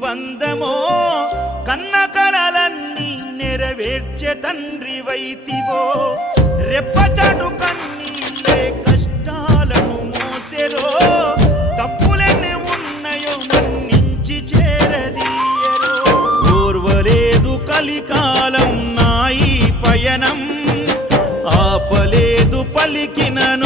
బంధమో కన్న కలలన్నీ నెరవేర్చే తండ్రి వైతివో రెప్పచాటు కన్నీళ్ళే కష్టాలను మోసెరో తప్పులెన్ని ఉన్నాయో మన్నించి చేరదీయరో ఓర్వలేదు కలికాలం నాయి పయనం ఆపలేదు పలికినను